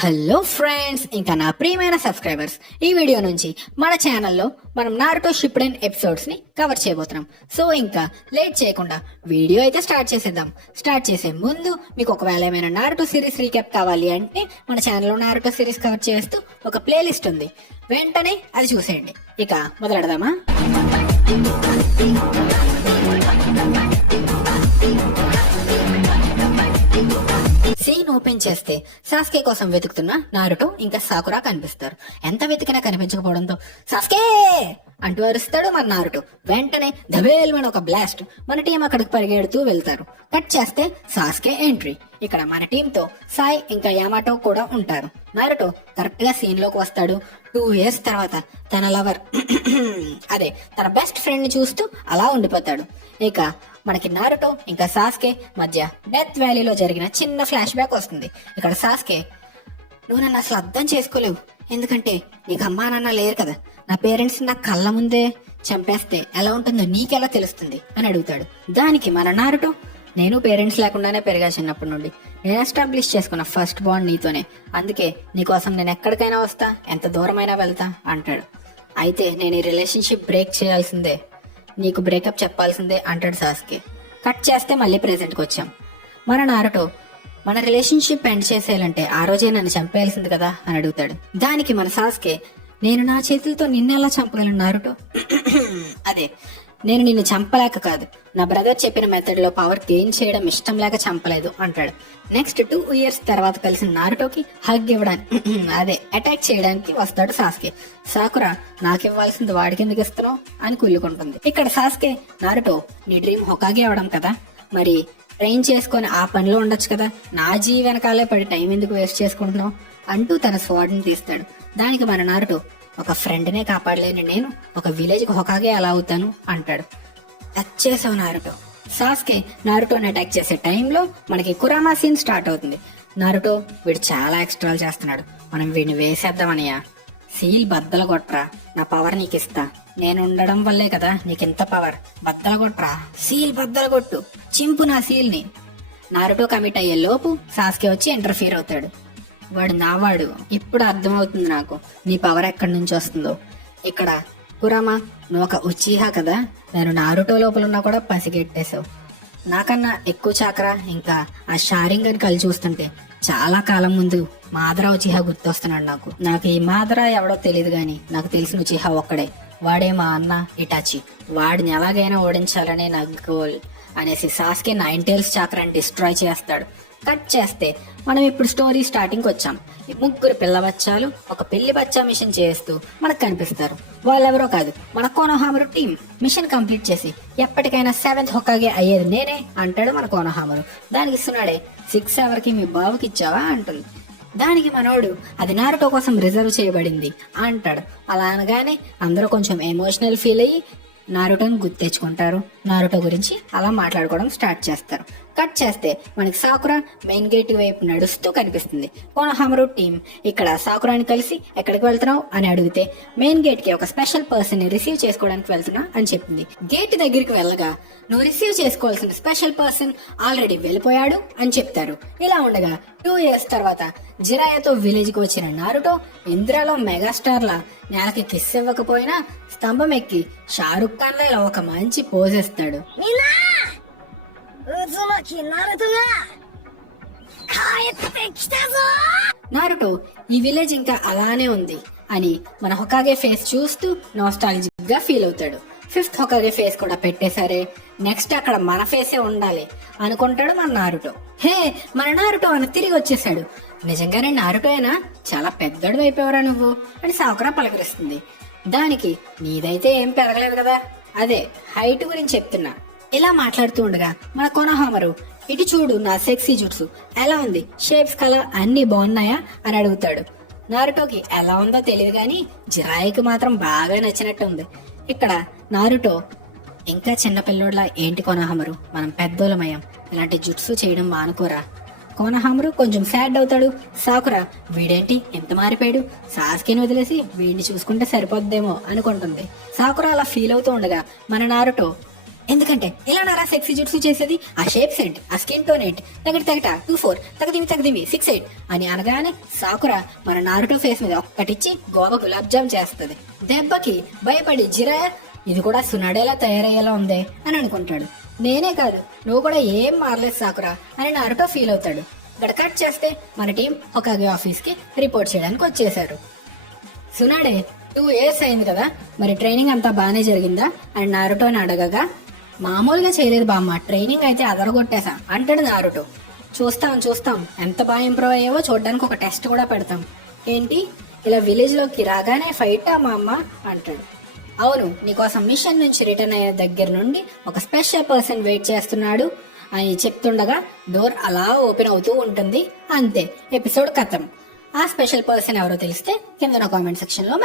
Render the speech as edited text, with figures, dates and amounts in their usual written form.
Hello friends, ఇంకా నా ప్రియమైన సబ్స్క్రైబర్స్, ఈ వీడియో నుంచి మన ఛానల్లో మనం నారుటో షిప్డెన్ ఎపిసోడ్స్ ని కవర్ చేయబోతున్నాం. సో ఇంకా లేట్ చేయకుండా వీడియో అయితే స్టార్ట్ చేసేద్దాం. స్టార్ట్ చేసే ముందు మీకు ఒకవేళ ఏమైనా నారుటో సిరీస్ రీక్యాప్ కావాలి అంటే మన ఛానల్లో నారుటో సిరీస్ కవర్ చేస్తూ ఒక ప్లేలిస్ట్ ఉంది, వెంటనే అది చూసేయండి. ఇక మొదలెడదామా? సీన్ ఓపెన్ చేస్తే సాస్కే కోసం వెతుకుతున్న నారుటో ఇంకా సాకురా కనిపిస్తారు. ఎంత వెతికినా కనిపించకపోవడంతో సాస్కే అంటూ అరుస్తాడు మన నారుటో. వెంటనే ధబేల్మని ఒక బ్లాస్ట్, మన టీం అక్కడికి పరిగెడుతూ వెళ్తారు. కట్ చేస్తే సాస్కే ఎంట్రీ. ఇక్కడ మన టీం తో సాయ్ ఇంకా యామాటో కూడా ఉంటారు. నారుటో కరెక్ట్ గా సీన్ లోకి వస్తాడు. 2 years తర్వాత తన లవర్ అదే తన బెస్ట్ ఫ్రెండ్ ని చూస్తూ అలా ఉండిపోతాడు. ఇక మనకి నారుటో ఇంకా సాస్కే మధ్య డెత్ వ్యాలీలో జరిగిన చిన్న ఫ్లాష్ బ్యాక్ వస్తుంది. ఇక్కడ సాస్కే, నువ్వు నన్ను అసలు అర్థం చేసుకోలేవు, ఎందుకంటే నీకు అమ్మా నాన్న లేరు కదా, నా పేరెంట్స్ నా కళ్ళ ముందే చంపేస్తే ఎలా ఉంటుందో నీకెలా తెలుస్తుంది అని అడుగుతాడు. దానికి మన నారుటో, నేను పేరెంట్స్ లేకుండానే పెరిగా చిన్నప్పటి నుండి, నేను ఎస్టాబ్లిష్ చేసుకున్న ఫస్ట్ బాండ్ నీతోనే, అందుకే నీకోసం నేను ఎక్కడికైనా వస్తా, ఎంత దూరమైనా వెళ్తా అంటాడు. అయితే నేను ఈ రిలేషన్షిప్ బ్రేక్ చేయాల్సిందే, నీకు బ్రేకప్ చెప్పాల్సిందే అంటాడు సాస్కే. కట్ చేస్తే మళ్ళీ ప్రెజెంట్కి వచ్చాం. మన నారుటో, మన రిలేషన్షిప్ ఎండ్ చేసేయాలంటే ఆ రోజే నన్ను చంపేయాల్సింది కదా అని అడుగుతాడు. దానికి మన సాస్కే, నేను నా చేతులతో నిన్నెలా చంపగలను నారుటో? అదే, నేను నిన్ను చంపలేక కాదు, నా బ్రదర్ చెప్పిన మెథడ్ లో పవర్ గెయిన్ చేయడం ఇష్టం లేక చంపలేదు అంటాడు. నెక్స్ట్ 2 years తర్వాత కలిసిన నారుటోకి హగ్ ఇవ్వడానికి అదే అటాక్ చేయడానికి వస్తాడు సాస్కే. సాకురా, నాకివ్వాల్సింది వాడికి ఎందుకు ఇస్తున్నావు అని కుళ్ళుకుంటుంది. ఇక్కడ సాస్కే, నారుటో నీ డ్రీమ్ హొకాగే అవడం కదా, మరి ట్రైన్ చేసుకొని ఆ పనిలో ఉండొచ్చు కదా, నా వెనకాలే పడి టైం ఎందుకు వేస్ట్ చేసుకుంటున్నావు అంటూ తన స్వాడ్ని తీస్తాడు. దానికి మన నారుటో, ఒక ఫ్రెండ్ నే కాపాడలేని నేను ఒక విలేజ్ కు హొకాగే ఎలా అవుతాను అంటాడు. టచ్ చేసావు నారుటో. సాస్కే నారుటోని అటాక్ చేసే టైంలో మనకి కురామా సీన్ స్టార్ట్ అవుతుంది. నారుటో, వీడు చాలా ఎక్స్ట్రాలు చేస్తున్నాడు, మనం వీడిని వేసేద్దామనియా, సీల్ బద్దల కొట్రా, నా పవర్ నీకు ఇస్తా, నేను ఉండడం వల్లే కదా నీకింత పవర్, బద్దల కొట్రా, సీల్ బద్దల కొట్టు, చింపు నా సీల్ ని. నారుటో కమిట్ అయ్యే లోపు సాస్కే వచ్చి ఇంటర్ఫియర్ అవుతాడు. వాడు నావాడు, ఇప్పుడు అర్థమవుతుంది నాకు నీ పవర్ ఎక్కడి నుంచి వస్తుందో. ఇక్కడ కురామా, నువ్వు ఒక ఉచీహా కదా, నేను నారుటో లోపల ఉన్నా కూడా పసిగెట్టేశావు, నాకన్నా ఎక్కువ చాకరా ఇంకా ఆ షారింగ్ అని కలిసి చూస్తుంటే చాలా కాలం ముందు మాదరా ఉచీహా గుర్తొస్తున్నాడు నాకు ఈ మాదరా ఎవడో తెలియదు గాని నాకు తెలిసిన ఉచీహా ఒక్కడే, వాడే మా అన్న ఇటాచి, వాడిని ఎలాగైనా ఓడించాలనే నా గోల్ అనేసి సాస్కే 9 tails చాకరాన్ని డిస్ట్రాయ్ చేస్తాడు. కట్ చేస్తే మనం ఇప్పుడు స్టోరీ స్టార్టింగ్ వచ్చాం. ఈ 3 పిల్ల బచ్చాలు ఒక పెళ్లి బచ్చా మిషన్ చేస్తూ మనకు కనిపిస్తారు. వాళ్ళెవరో కాదు, మన కోనోహామరు టీం. మిషన్ కంప్లీట్ చేసి ఎప్పటికైనా 7th హొకాగే అయ్యేది నేనే అంటాడు మన కోనోహామరు. దానికి ఇస్తున్నాడే, 6 ఎవరికి మీ బావుకి ఇచ్చావా అంటుంది. దానికి మనోడు, అది నారుటో కోసం రిజర్వ్ చేయబడింది అంటాడు. అలా అనగానే అందరూ కొంచెం ఎమోషనల్ ఫీల్ అయ్యి నారుటోని గుర్తు తెచ్చుకుంటారు. నారుటో గురించి అలా మాట్లాడుకోవడం స్టార్ట్ చేస్తారు. కట్ చేస్తే మనకి సాకురా మెయిన్ గేట్ వైపు నడుస్తూ కనిపిస్తుంది. కోనోహామరు టీం ఇక్కడ సాకురాని కలిసి ఎక్కడికి వెళ్తున్నావు అని అడిగితే, మెయిన్ గేట్ కి ఒక స్పెషల్ పర్సన్ ని రిసీవ్ చేసుకోవడానికి వెళ్తున్నా అని చెప్పింది. గేట్ దగ్గరికి వెళ్ళగా, నువ్వు రిసీవ్ చేసుకోవాల్సిన స్పెషల్ పర్సన్ ఆల్రెడీ వెళ్ళిపోయాడు అని చెప్తారు. ఇలా ఉండగా 2 years తర్వాత జిరాయాతో విలేజ్ కి వచ్చిన నారుటో ఇంద్రాలో మెగాస్టార్ లా నేలకి కిస్ ఇవ్వకపోయినా స్తంభం ఎక్కి షారుఖ్ ఖాన్ లా ఒక మంచి పోజ్ ఇస్తాడు. నారుటో, ఈ విలేజ్ ఇంకా అలానే ఉంది అని మన హొకాగే ఫేస్ చూస్తూ నాస్టాలజిక్ గా ఫీల్ అవుతాడు. 5th హొకాగే ఫేస్ కూడా పెట్టేశారే, నెక్స్ట్ అక్కడ మన ఫేసే ఉండాలి అనుకుంటాడు మన నారుటో. హే, మన నారుటో అని తిరిగి వచ్చేసాడు. నిజంగానే నారుటోయేనా, చాలా పెద్దడు అయిపోయావరా నువ్వు అని సాకురా పలకరిస్తుంది. దానికి, నీదైతే ఏం పెరగలేదు కదా, అదే హైట్ గురించి చెప్తున్నా. ఇలా మాట్లాడుతూ ఉండగా మన కోనోహామరు, ఇటు చూడు నా సెక్సీ జుట్సు ఎలా ఉంది, షేప్స్ కలర్ అన్ని బాగున్నాయా అని అడుగుతాడు. నారుటోకి ఎలా ఉందో తెలియదు గాని జిరాయికి మాత్రం బాగా నచ్చినట్టు ఉంది. ఇక్కడ నారుటో, ఇంకా చిన్నపిల్లోడ్లా ఏంటి కోనోహామరు, మనం పెద్దోళ్ళమయ్యాం, ఇలాంటి జుట్సు చేయడం మానుకోరా. కోనోహామరు కొంచెం సాడ్ అవుతాడు. సాకురా, వీడేంటి ఎంత మారిపోయాడు, సాస్కేని వదిలేసి వీడిని చూసుకుంటే సరిపోద్దేమో అనుకుంటుంది. సాకురా అలా ఫీల్ అవుతూ ఉండగా మన నారుటో, ఎందుకంటే ఇలా నారా సెక్సీ జుట్సు చేసేది ఆ షేప్ సెట్ ఆ స్కిన్ టోన్ ఎయిట్ తగట 2-4 తగదిమి 6-8 అని అనగానే సాకురా మన నారుటో ఫేస్ మీద ఒక్కటిచ్చి గోవ గులాబ్ జామ్ చేస్తుంది. దెబ్బకి భయపడి జిరాయా ఇది కూడా సునాడేలా తయారయ్యేలా ఉందే అని అనుకుంటాడు. నేనే కాదు నువ్వు కూడా ఏం మారలేదు సాకురా అని నారుటో ఫీల్ అవుతాడు. ఇక్కడ కట్ చేస్తే మన టీం హొకాగే ఆఫీస్ కి రిపోర్ట్ చేయడానికి వచ్చేసారు. సునాడే 2 years అయింది కదా, మరి ట్రైనింగ్ అంతా బాగానే జరిగిందా అని నారుటోని అడగగా, మామూలుగా చేయలేదు బామ్మ, ట్రైనింగ్ అయితే అదరగొట్టేశా అంటాడు నారుటో. చూస్తాం ఎంత బాగా ఇంప్రూవ్ అయ్యావో చూడడానికి ఒక టెస్ట్ కూడా పెడతాం. ఏంటి ఇలా విలేజ్ లోకి రాగానే ఫైటా మా అమ్మ అంటాడు. అవును, నీకోసం మిషన్ నుంచి రిటర్న్ అయ్యే దగ్గర నుండి ఒక స్పెషల్ పర్సన్ వెయిట్ చేస్తున్నాడు అని చెప్తుండగా డోర్ అలా ఓపెన్ అవుతూ ఉంటుంది. అంతే, ఎపిసోడ్ ఖతం. ఆ స్పెషల్ పర్సన్ ఎవరో తెలిస్తే కింద కామెంట్ సెక్షన్ లో